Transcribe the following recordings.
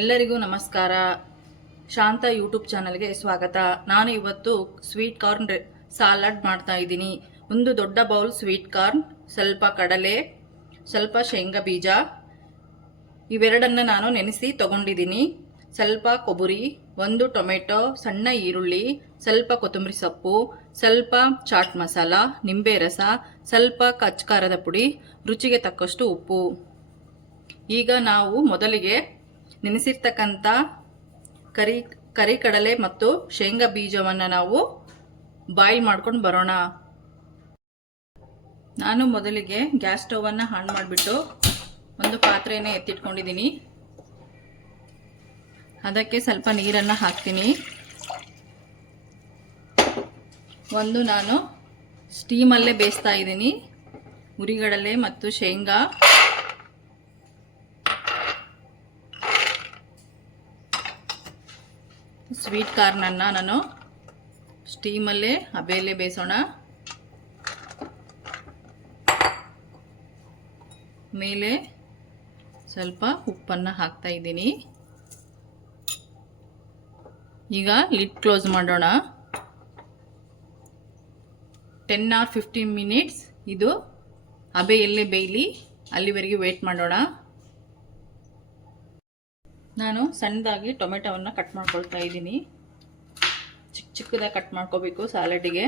ಎಲ್ಲರಿಗೂ ನಮಸ್ಕಾರ. ಶಾಂತ ಯೂಟ್ಯೂಬ್ ಚಾನಲ್ಗೆ ಸ್ವಾಗತ. ನಾನು ಇವತ್ತು ಸ್ವೀಟ್ ಕಾರ್ನ್ ಸಾಲಡ್ ಮಾಡ್ತಾ ಇದ್ದೀನಿ. ಒಂದು ದೊಡ್ಡ ಬೌಲ್ ಸ್ವೀಟ್ ಕಾರ್ನ್, ಸ್ವಲ್ಪ ಕಡಲೆ, ಸ್ವಲ್ಪ ಶೇಂಗಾ ಬೀಜ ಇವೆರಡನ್ನ ನಾನು ನೆನೆಸಿ ತಗೊಂಡಿದ್ದೀನಿ. ಸ್ವಲ್ಪ ಕೊಬ್ಬರಿ, ಒಂದು ಟೊಮೆಟೊ, ಸಣ್ಣ ಈರುಳ್ಳಿ, ಸ್ವಲ್ಪ ಕೊತ್ತಂಬರಿ ಸೊಪ್ಪು, ಸ್ವಲ್ಪ ಚಾಟ್ ಮಸಾಲ, ನಿಂಬೆ ರಸ, ಸ್ವಲ್ಪ ಕಚ್ಕಾರದ ಪುಡಿ, ರುಚಿಗೆ ತಕ್ಕಷ್ಟು ಉಪ್ಪು. ಈಗ ನಾವು ಮೊದಲಿಗೆ ನೆನೆಸಿರ್ತಕ್ಕಂಥ ಕರಿ ಕಡಲೆ ಮತ್ತು ಶೇಂಗಾ ಬೀಜವನ್ನು ನಾವು ಬಾಯ್ಲ್ ಮಾಡ್ಕೊಂಡು ಬರೋಣ. ನಾನು ಮೊದಲಿಗೆ ಗ್ಯಾಸ್ ಸ್ಟವನ್ನು ಆನ್ ಮಾಡಿಬಿಟ್ಟು ಒಂದು ಪಾತ್ರೆಯನ್ನು ಎತ್ತಿಟ್ಕೊಂಡಿದ್ದೀನಿ. ಅದಕ್ಕೆ ಸ್ವಲ್ಪ ನೀರನ್ನು ಹಾಕ್ತೀನಿ. ಒಂದು ನಾನು ಸ್ಟೀಮಲ್ಲೇ ಬೇಯಿಸ್ತಾ ಇದ್ದೀನಿ ಹುರಿಗಡಲೆ ಮತ್ತು ಶೇಂಗಾ. ಸ್ವೀಟ್ ಕಾರ್ನನ್ನು ನಾನು ಸ್ಟೀಮಲ್ಲೇ ಹಬೆಯಲ್ಲೇ ಬೇಯಿಸೋಣ. ಮೇಲೆ ಸ್ವಲ್ಪ ಉಪ್ಪನ್ನು ಹಾಕ್ತಾ ಇದ್ದೀನಿ. ಈಗ ಲಿಡ್ ಕ್ಲೋಸ್ ಮಾಡೋಣ. 10 or 15 ಮಿನಿಟ್ಸ್ ಇದು ಹಬೆಯಲ್ಲೇ ಬೇಯಲಿ, ಅಲ್ಲಿವರೆಗೆ ವೇಟ್ ಮಾಡೋಣ. ನಾನು ಸಣ್ಣದಾಗಿ ಟೊಮೆಟೊವನ್ನು ಕಟ್ ಮಾಡ್ಕೊಳ್ತಾ ಇದ್ದೀನಿ. ಚಿಕ್ಕದಾಗಿ ಕಟ್ ಮಾಡ್ಕೋಬೇಕು ಸಾಲಡ್ಗೆ.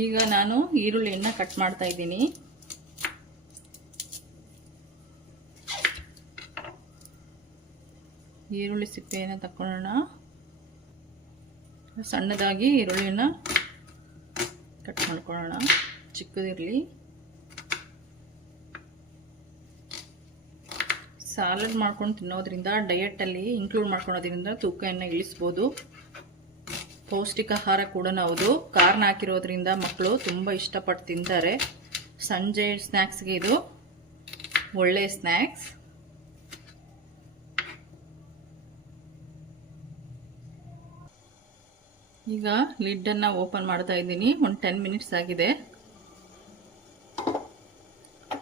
ಈಗ ನಾನು ಈರುಳ್ಳಿಯನ್ನು ಕಟ್ ಮಾಡ್ತಾ ಇದ್ದೀನಿ. ಈರುಳ್ಳಿ ಸಿಪ್ಪೆಯನ್ನು ತಕೊಳ್ಳೋಣ. ಸಣ್ಣದಾಗಿ ಈರುಳ್ಳಿಯನ್ನು ಕಟ್ ಮಾಡ್ಕೊಳ್ಳೋಣ, ಚಿಕ್ಕದಿರಲಿ. ಸಾಲಡ್ ಮಾಡ್ಕೊಂಡು ತಿನ್ನೋದ್ರಿಂದ, ಡಯಟಲ್ಲಿ ಇನ್ಕ್ಲೂಡ್ ಮಾಡ್ಕೊಳೋದ್ರಿಂದ ತೂಕವನ್ನು ಇಳಿಸ್ಬೋದು. ಪೌಷ್ಟಿಕ ಆಹಾರ ಕೂಡ ಹೌದು. ಕಾರ್ನ್ ಹಾಕಿರೋದ್ರಿಂದ ಮಕ್ಕಳು ತುಂಬ ಇಷ್ಟಪಟ್ಟು ತಿಂತಾರೆ. ಸಂಜೆ ಸ್ನ್ಯಾಕ್ಸ್ಗೆ ಇದು ಒಳ್ಳೆಯ ಸ್ನ್ಯಾಕ್ಸ್. ಈಗ ಲಿಡ್ಡನ್ನು ಓಪನ್ ಮಾಡ್ತಾ ಇದ್ದೀನಿ. ಒಂದು 10 ಮಿನಿಟ್ಸ್ ಆಗಿದೆ.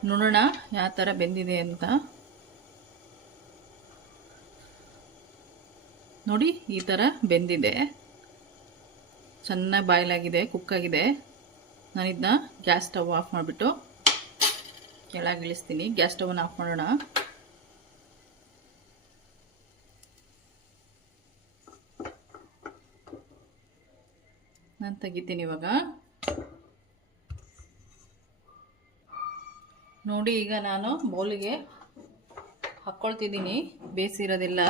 ನೋಡೋಣ ಯಾವ ಥರ ಬೆಂದಿದೆ ಅಂತ. ನೋಡಿ, ಈ ಥರ ಬೆಂದಿದೆ, ಚೆನ್ನಾಗಿ ಬಾಯ್ಲ್ ಆಗಿದೆ, ಕುಕ್ ಆಗಿದೆ. ನಾನು ಇದನ್ನ ಗ್ಯಾಸ್ ಸ್ಟವ್ ಆಫ್ ಮಾಡಿಬಿಟ್ಟು ಕೆಳಗೆ ಇಳಿಸ್ತೀನಿ. ಗ್ಯಾಸ್ ಸ್ಟವನ್ನು ಆಫ್ ಮಾಡೋಣ. ನಾನು ತೆಗಿತೀನಿ ಇವಾಗ. ನೋಡಿ, ಈಗ ನಾನು ಬೌಲಿಗೆ ಹಾಕ್ಕೊಳ್ತಿದ್ದೀನಿ ಬೇಯಿಸಿರೋದೆಲ್ಲ.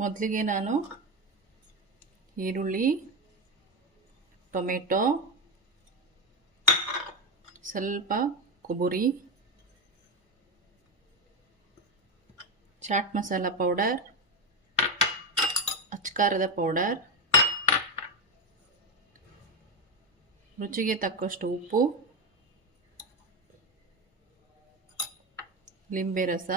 ಮೊದಲಿಗೆ ನಾನು ಈರುಳ್ಳಿ, ಟೊಮೆಟೊ, ಸ್ವಲ್ಪ ಕೊಬ್ಬರಿ, ಚಾಟ್ ಮಸಾಲ ಪೌಡರ್, ಅಚ್ಕಾರದ ಪೌಡರ್, ರುಚಿಗೆ ತಕ್ಕಷ್ಟು ಉಪ್ಪು, ಲಿಂಬೆ ರಸ,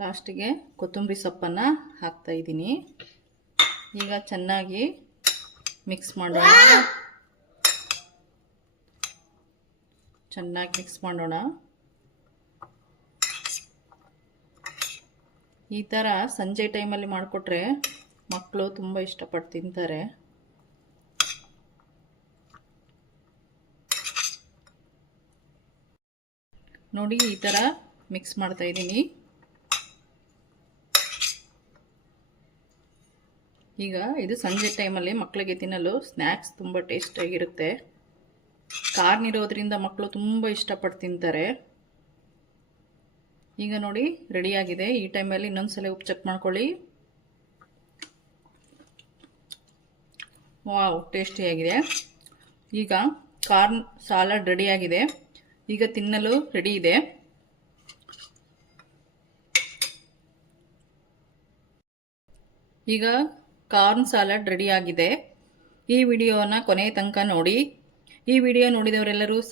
ಲಾಸ್ಟಿಗೆ ಕೊತ್ತಂಬರಿ ಸೊಪ್ಪನ್ನು ಹಾಕ್ತಾ ಇದ್ದೀನಿ. ಈಗ ಚೆನ್ನಾಗಿ ಮಿಕ್ಸ್ ಮಾಡೋಣ. ಈ ಥರ ಸಂಜೆ ಟೈಮಲ್ಲಿ ಮಾಡಿಕೊಟ್ರೆ ಮಕ್ಕಳು ತುಂಬ ಇಷ್ಟಪಟ್ಟು ತಿಂತಾರೆ. ನೋಡಿ, ಈ ಥರ ಮಿಕ್ಸ್ ಮಾಡ್ತಾ ಇದ್ದೀನಿ. ಈಗ ಇದು ಸಂಜೆ ಟೈಮಲ್ಲಿ ಮಕ್ಕಳಿಗೆ ತಿನ್ನಲು ಸ್ನ್ಯಾಕ್ಸ್ ತುಂಬ ಟೇಸ್ಟಿಯಾಗಿರುತ್ತೆ. ಕಾರ್ನ್ ಇರೋದ್ರಿಂದ ಮಕ್ಕಳು ತುಂಬ ಇಷ್ಟಪಟ್ಟು ತಿಂತಾರೆ. ಈಗ ನೋಡಿ ರೆಡಿಯಾಗಿದೆ. ಈ ಟೈಮಲ್ಲಿ ಇನ್ನೊಂದ್ಸಲ ಉಪ್ಪು ಚೆಕ್ ಮಾಡ್ಕೊಳ್ಳಿ. ವಾವ್, ಟೇಸ್ಟಿಯಾಗಿದೆ. ಈಗ ಕಾರ್ನ್ ಸಾಲಡ್ ರೆಡಿಯಾಗಿದೆ. ಈಗ ತಿನ್ನಲು ರೆಡಿ ಇದೆ. ಈಗ ಕಾರ್ನ್ ಸಾಲಡ್ ರೆಡಿಯಾಗಿದೆ. ಈ ವಿಡಿಯೋನ ಕೊನೆಯ ತನಕ ನೋಡಿ. ಈ ವಿಡಿಯೋ ನೋಡಿದವರೆಲ್ಲರೂ